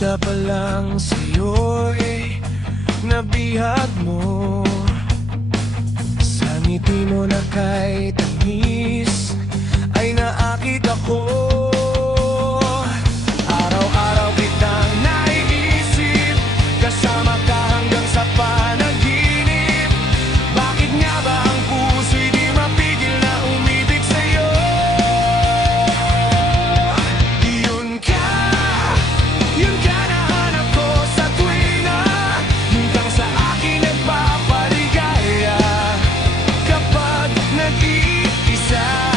Nakita pa lang sa'yo'y nabihag mo. Sa ngiti mo na kay tamis ay naakit ako. Araw-araw kitang naiisip, kasama ka hanggang sa panaginip. Bakit nga ba ang puso'y di mapigil na umibig sa'yo? Yun ka nahanap ko sa tuwing na yun kang sa akin nagpapaligaya. Kapag nag-iisa